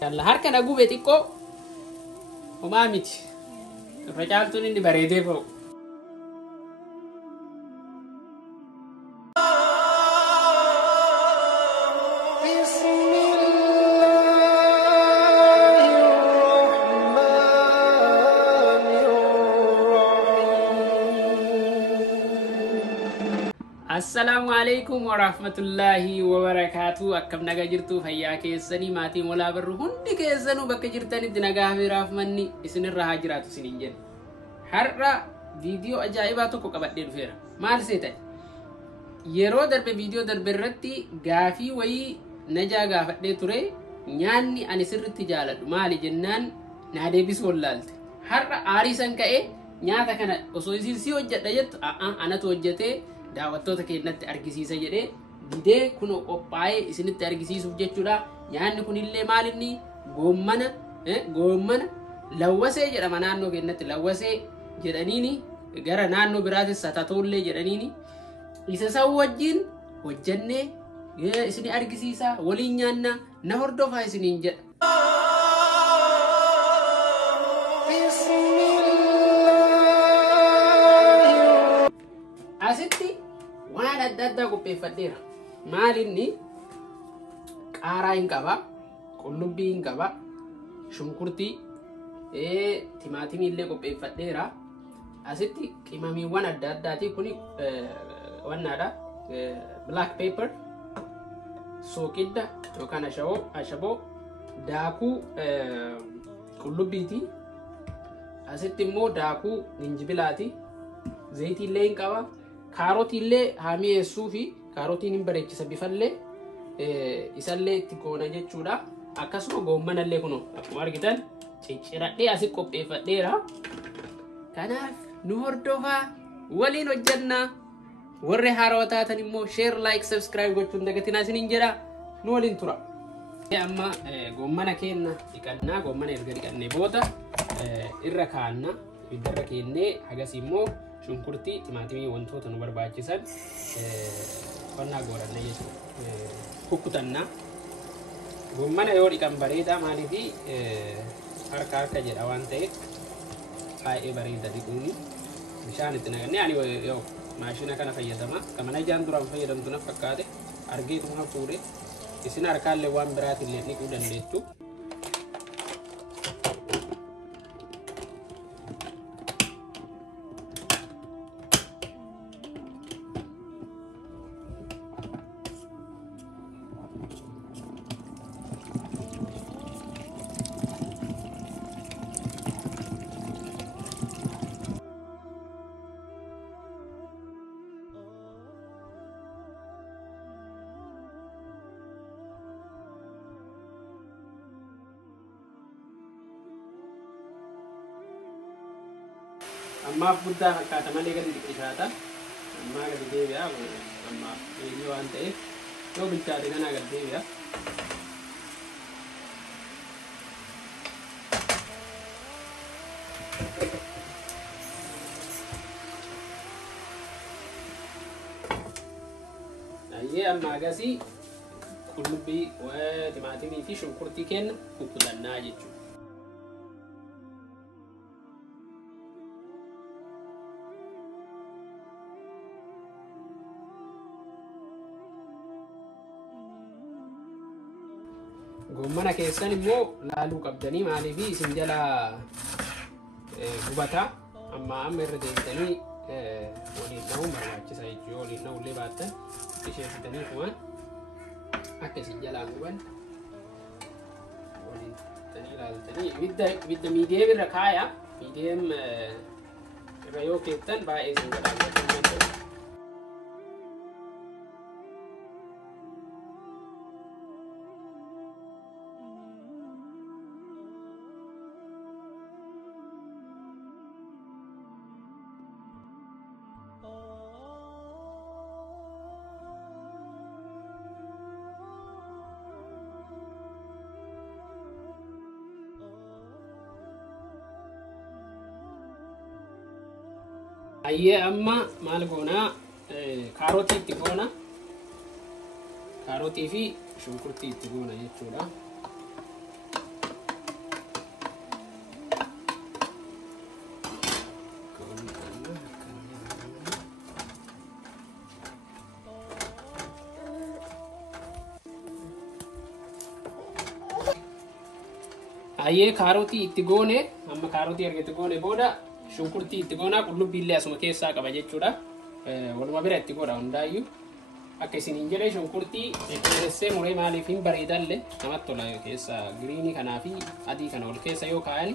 Yalla harka na gube xiqqoo homaa miti. Irra caaltuun inni bareedee ba'u. Assalamu alaikum warahmatullahi wabarakatuh. Akkam naga jirtu fayyaa keessanii maatii molaa barru hundi keessanuu bakka jirtanitti nagaa hiraaf manni isinirra haa jiraatu isiniin jenna. Har'a viidiyoo ajaa'ibaa tokko qabadhee dhufeera. Maal seetan? Yeroo darbe viidiyoo darbe irratti gaafii wayii najaa gaafadhee ture. Nyaanni ani sirriitti jaaladhu maali jennaan naa deebisuu wallaalte. Har'a aariisan ka'ee nyaata kana osoo isin si hojjedha jettu anatu hojjetee daawwattoota keenyatti argisiisa jedhee didee kun qophaa'ee isinitti argisiisuuf jechuudha. Nyaanni kunillee maalinni goommana lawwasee jedhama naannoo keenyatti lawwasee jedhaniini gara naannoo biraatis satatollee jedhaniini isa san wajjin hojjannee isin argisiisa waliin nyaanna na hordofaa isiniin jedha. Asitti waan adda addaa qopheeffadheera. Maalinni qaaraa hin qaba, qullubbii hin qaba, shunkurtii, timaatimii illee qopheeffadheera. Asitti qimamiiwwan adda addaati kuni wannaadha. Black pepper, sookidda yookaan ashaboo, daakuu qullubbiiti. Asitti immoo daakuu ginjibilaati. Zayitii illee hin qaba. Kaarotii illee haami'eessuu fi kaarotiin hin bareechisa bifallee isallee itti goona jechuudha. Akkasuma goommana illee kunoo akkuma argitan cicciradhee asii qopheeffadheera. Kanaaf nu hordofaa waliin hojjannaa. Warri haarawaa taatan immoo share, like, subscribe gochuun dagatinaa isiniin jedha. Nu waliin tura. Amma goommana keenya dhiqannaa. Goommana erga dhiqannee booda irra kaa'annaa. Ibiddarra keennee hagasii immoo shunkurtii, timaatimii wantoota nu barbaachisan qonnaa godhanna jechuudha. Kukkutannaa. Goommana yoo dhiqan bareeda maaliifi harka jedha waan ta'eef baay'ee bareeda dhiquuni. Bishaan itti naqannee ani yoo maashina kana fayyadama. Kamana ijaan duraan fayyadamtu na fakkaate argeetuma fuudhee isin harkaallee waan biraatillee dhiquu dandeettu. Ammaaf guddaa fakkaata malee gadi xiqqishaata. Ammaa gadi deebi'a. Ammaaf eenyu waan ta'eef yoo bilchaate ganaa gadi deebi'a. Ayyee amma agasii qullubbii, timaatimii fi shunkurtii kenna kukkutannaa jechuudha. Goommana keessan immoo laaluu qabdanii maaliifi isin jala gubataa amma irra deebitanii waliin dha'uun barbaachisa jechuudha. Waliin dha'ullee baattan isheessitanii kumaan akka isin jalaan guban waliin ilaaltanii ibidda miidiyeem irra kaaya. Miidiyeem irra yoo keettan baay'ee isin gadaawwachuu danda'u. Ayyee amma maal goonaa kaarotii itti goona. Kaarotii fi shunkurtii itti goona jechuudha. Ayyee kaarotii itti goone amma kaarotii erga itti goone booda shunkurtii itti goonaa qullubbii illee asuma keessaa qaba jechuudha. Waluma bira itti godha hundaayyuu. Akka isiniin jedhee shunkurtii dheeressee muree maaliif hin bareedallee namatti tola keessa giriinii kanaa fi adii kana ol keessa yoo kaa'ani.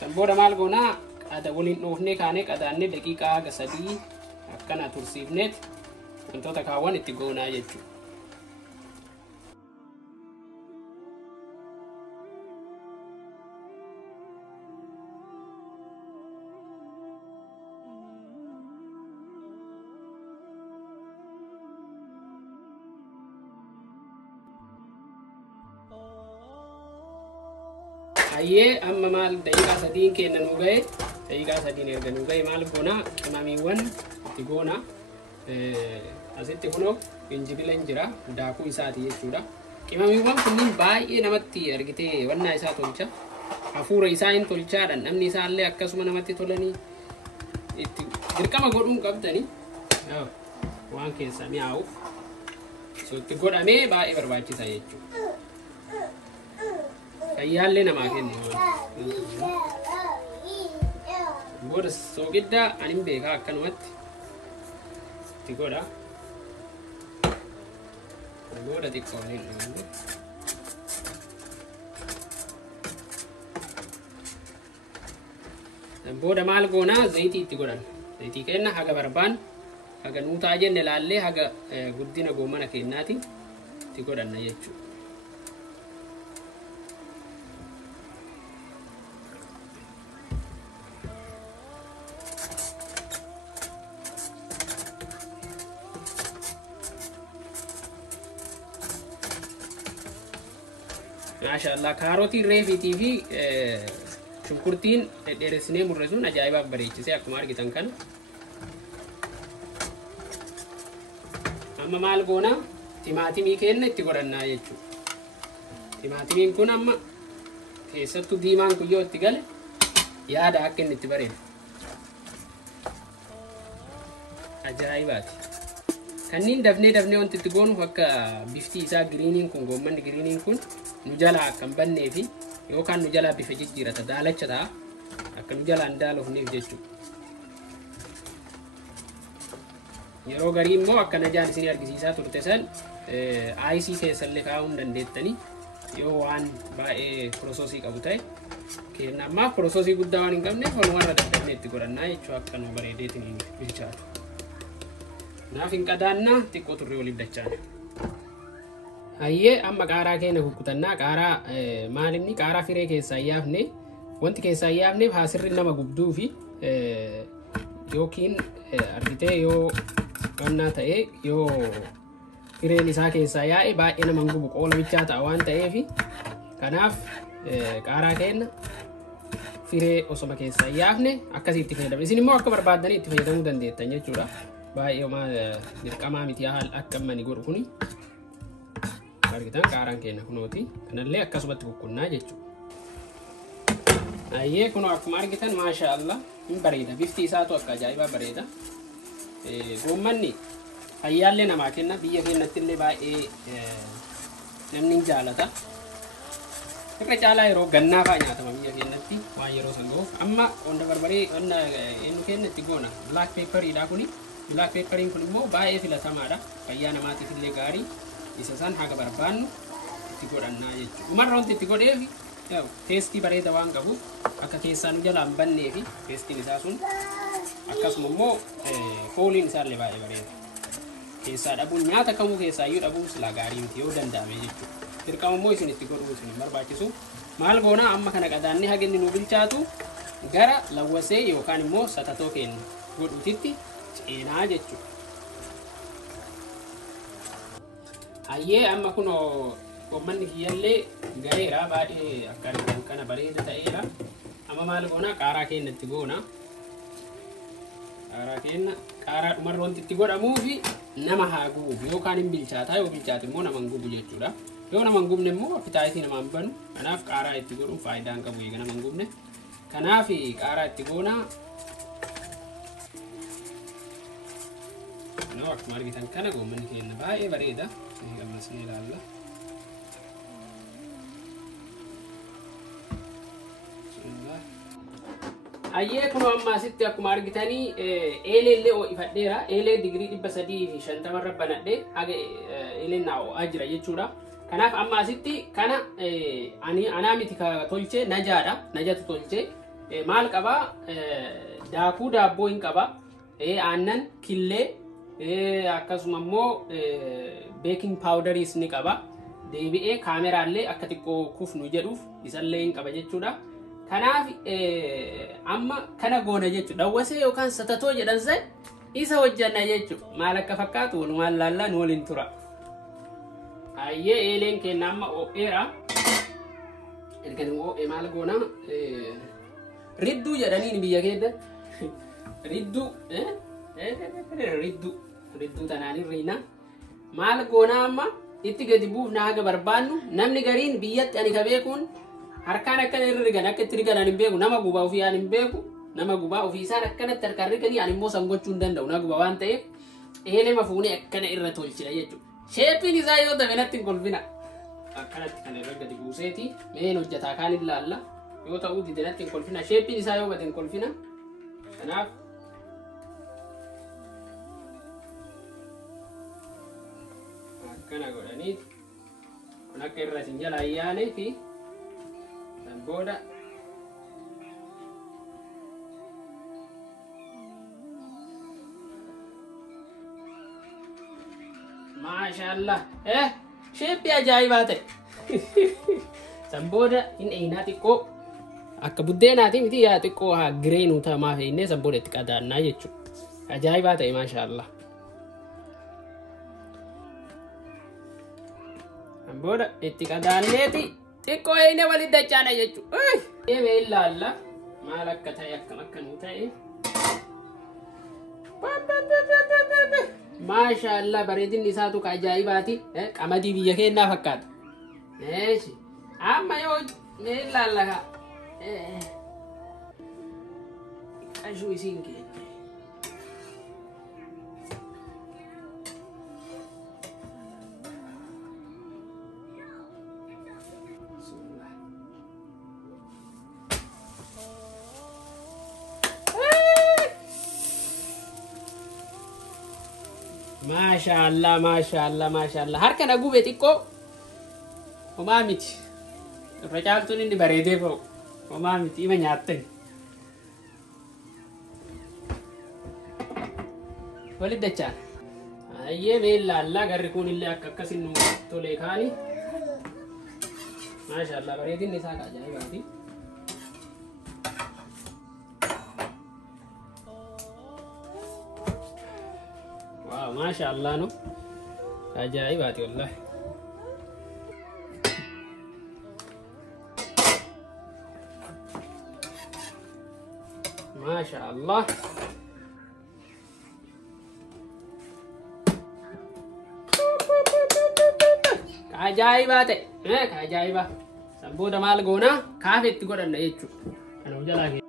San booda maal goonaa waliin dhoofnee kaanee qadaannee daqiiqaa 3 akkana tursiifneet wantoota kaawwan itti goonaa jechuudha. Ayyee amma maal daqiiqaa 3 kenna nu ga'e daqiiqaa 3 erga nu ga'e maal goonaa qimamiiwwan itti goonaa asitti kunoo gingibila hin jira daakuu isaati jechuudha. Qimamiiwwan kunniin baay'ee namatti argitee wannaa isaa tolcha hafuura isaa hin tolchaadhaan namni isaallee akkasuma namatti tolanii itti dirqama godhuun qabdanii waan keessa mi'aawuuf so itti godhamee baay'ee barbaachisa jechuudha. Fayyaallee namaa kennu booda soogiddaa ani hin beekaa akkanumatti itti godha booda xiqqoon booda maal goonaa zayitii itti godhan zayitii kenna haga barbaan haga nuutaa jenne laallee haga guddina goommana kennaati itti godhanna jechuudha. Maashaallah kaarotii reefiitii fi shunkurtiin dheeressinee murre sun ajaa'ibaaf bareechisee akkuma argitan kana. Amma maal goonaa timaatimii kenna itti godhannaa jechuudha. Timaatimiin kun amma keessattuu diimaan kun yoo itti gale yaada akka inni itti bareedu. Ajaa'ibaati. Kanniin dafnee wanti itti goonuuf akka bifti isaa giriiniin kun goommanni giriiniin kun nu jalaa akka hin bannee fi yookaan nu jalaa bifa jijjiirata daalacha ta'a akka nu jalaa hin daalofneef jechuudha. Yeroo garii immoo akka najaan isin argisiisaa turte san aayisii keessallee kaa'uu hin dandeettanii yoo waan baay'ee piroososii qabu ta'e kenna ammaa piroososii guddaa waan hin qabneef walumarra daddafnee itti godhannaa jechuudha akka nu bareedeetiin bilchaatu. Naaf hin qadaannaa xiqqoo turre waliif dachaane. Ayyee amma qaaraa keenya kukkutannaa qaaraa maalinni qaaraa firee keessaa yaafne wanti keessaa yaafneef haasirri nama gubduu fi yookiin argitee yoo qonnaa ta'ee yoo fireen isaa keessaa yaa'e baay'ee nama gubu qoola bichaa ta'a waan ta'eef kanaaf qaaraa keenya firee osoma keessaa yaafne akkasitti fayyadamna. Isin immoo akka barbaaddanii itti fayyadamuu dandeettan jechuudha. Baay'ee dirqamaa miti akka amma ni godhu kuni argitan qaaraan keenya kunooti kanallee akkasumatti kukkunnaa jechuudha. Ayyee kunoo akkuma argitan maashaallah hin bareeda bifti isaatu akka ajaa'ibaa bareeda. Goommanni fayyaallee namaa kenna biyya keenyatti illee baay'ee namni hin jaalata. Irra caalaa yeroo gannaa fa'aa nyaatama biyya keenyatti waan yeroo san ga'uuf amma qonna barbaree qonna eenyu keenya itti goona black pepperidha kuni. Black pepperiin kun immoo baay'ee filatamaadha. Fayyaa namaatiif illee gaarii. Isa san haga barbaannu itti godhannaa jechuudha. Dhumarra wanti itti godheef teestii bareeda waan qabuuf akka keessaan jalaa hin bannee fi teestiin isaa sun akkasuma immoo fooliin isaallee baay'ee bareeda. Keessaa dhabuun nyaata kamuu keessaayyuu dhabuun silaa gaarii miti yoo danda'ame jechuudha. Dirqama immoo isin itti godhuu isin hin barbaachisu. Maal goonaa amma kana qadaannee haga inni nu bilchaatu gara lawwasee yookaan immoo satatoo keenya godhuutitti ceenaa jechuudha. Ayyee amma kunoo goommanni kiyyallee gaheera baay'ee akka argitan kana bareeda ta'eera. Amma maal goonaa qaaraa keenya itti goona. Qaaraa keenya qaaraa dhumarra wanti itti godhamuu fi nama haa gubu yookaan hin bilchaataa yoo bilchaate immoo nama hin gubu jechuudha. Yoo nama hin gubne immoo appitaayitii nama hin banu. Kanaaf qaaraa itti godhuun faayidaa hin qabu eega nama hin gubne. Kanaaf qaaraa itti goona. No, akkuma argitan kana goommanni keenya baay'ee bareeda. Gammasnee ilaalla. Ayyee kun amma asitti akkuma argitanii eelee ifadheera. Eelee digirii 350 irra banadhee haga eeleen naa'aa jira jechuudha. Kanaaf amma asitti kana anaa miti ka tolchee najaadha. Najatu tolchee maal qabaa daakuu daabboo hin qabaa aannan killee akkasuma immoo beeking powderiis ni qaba. Deebi'ee kaameraallee akka xiqqoo kufnu jedhuuf isallee hin qaba jechuudha. Kanaaf amma kana goona jechuudha. Dawwasee yookaan satatoo jedhan san isa hojjanna jechuudha. Maal akka fakkaatu walumaan laallaan waliin tura. Ayyee eeleen keenya amma oo'eera. Erga nu oo'e maal goona ridduu jedhaniin biyya keessa ridduu ridduu tanaan irriina maal goona amma itti gadi buufna haga barbaannu namni gariin biyyatti ani ka beekuun harkaan akkana irra rigan akka itti rigan ani hin beeku nama gubaa ofii ani hin beeku nama gubaa ofii isaan akkanatti harkaan riganii ani immoo san gochuu hin danda'u na guba waan ta'eef eelee mafuunee akkana irra tolchina jechuudha. Sheeppiin isaa yoo ta'e natti hin kolfina akkanatti kana irra gadi buuseeti meen hojjataa kaan ilaalla yoo ta'uu dide natti hin kolfina sheeppiin isaa yoo gadi hin kolfina kanaaf akkana godhanii kun akka irra isin jala ayyaanee fi san booda maashaallah sheeppii ajaa'ibaa ta'e san booda hin eeyinaa xiqqoo akka buddeenaati miti yaa xiqqoo haa gireenuu tamaa fe'innee san booda itti qadaannaa jechuudha ajaa'ibaa ta'e maashaallah. Booda itti qadaanneeti xiqqoo eeyine waliin dachaana jechuudha. Deemee ilaalla maal akka ta'e akkam akka nuu ta'e. Maashaallah bareedinni isaatu ka ajaa'ibaati. Qamadii biyya keenyaa fakkaata. Amma yoo mee ilaalla qashuu isiin keenya. Maashaallah maashaallah maashaallah harka na gube xiqqoo homaa miti irra caaltuun inni bareedee ba'u homaa miti ima nyaatten walit dachaan ayyee mee ilaallaa garri kun illee akka akkasin nu tolee kaani maashaallah bareedinni isaa ka ajaa'ibaati. ما شاء الله نو عجائبات والله ما شاء الله عجائبات عجائبة سبودا مال غونا كافي تقولنا يجوا أنا وجلا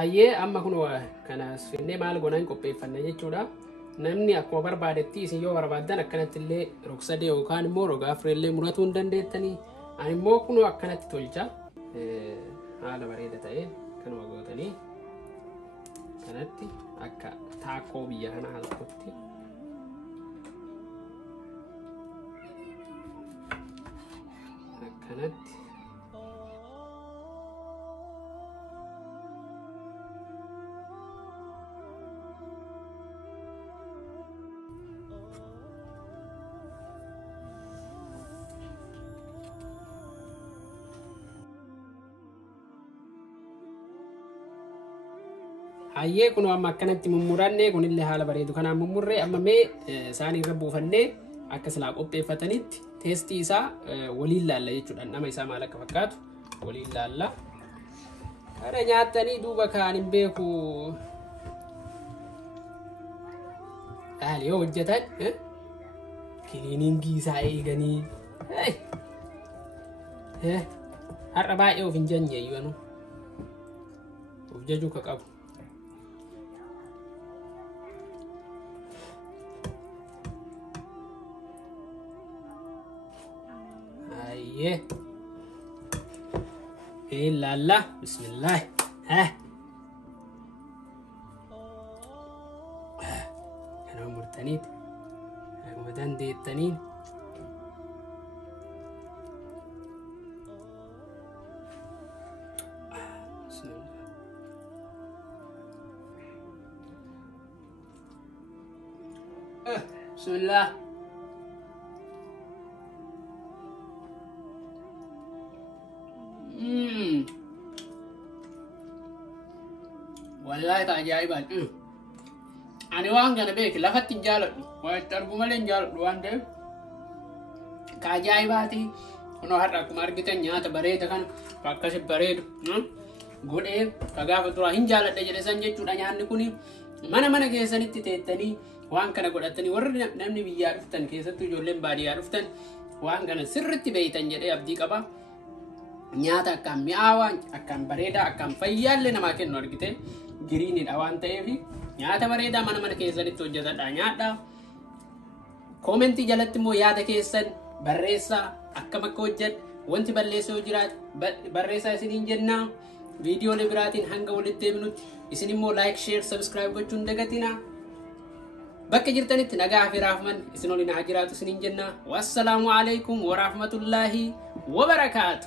Ayyee amma kun kanas finnee maal goonaan qopheeffanna jechuudha. Namni akkuma barbaadetti isin yoo barbaadan akkanatti illee rog-sadee yookaan immoo roga afur illee muratuu hin dandeettanii. Ani immoo kun akkanatti tolcha. Haala bareeda ta'een kanuma gootanii kanatti akka taakoo biyya kana halkutti akkanatti hayyee kun amma akkanatti mummuranne kunillee haala bareedu kanaan mummurree amma mee isaanii irra buufannee akka silaa qopheeffatanitti teestii isaa waliin laalla jechuudha nama isaa maal akka fakkaatu waliin laalla kana nyaatanii duuba kaan hin beeku yoo hojjetan kiliiningii isaa eeganii har'a baay'ee of hin jenne iyyuu of jajuu ka qabu ayyee lalla bismillah kana murtaniit akkuma dandeettaniin bismillah wallahi ajaa'ibaan ani waan kana beeki lafatti hin jaaladhu waan itti argu malee hin jaaladhu waan ta'eef ka ajaa'ibaati kunoo har'a akkuma argitan nyaata bareeda kana akkasi bareedu godhee ka gaafa duraa hin jaaladha jedhe san jechuudha nyaanni kun mana keessanitti teettanii waan kana godhatanii warri namni biyyaa dhuftan keessattuu ijoolleen baadiyyaa dhuftan waan kana sirritti beeytan jedhee abdii qaba nyaata akkaan mi'aawaa akkaan bareedaa akkaan fayyaallee namaa kennu argite giriinidha waan ta'eef nyaata bareedaa mana keessanitti hojjetadhaa nyaadhaa koomentii jalatti immoo yaada keessan barreessaa akkam akka hojjedhu wanti balleessoo jiraate barreessaa isiniin jennaa viidiyoolee biraatiin hanga walitti deebinutti isin immoo like share subscribe gochuun hin dagatinaa bakka jirtanitti nagaa fi raafman isin waliin haa jiraatu isiniin jennaa wassalaamu alaikum warahmatullaahi wabarakaatu.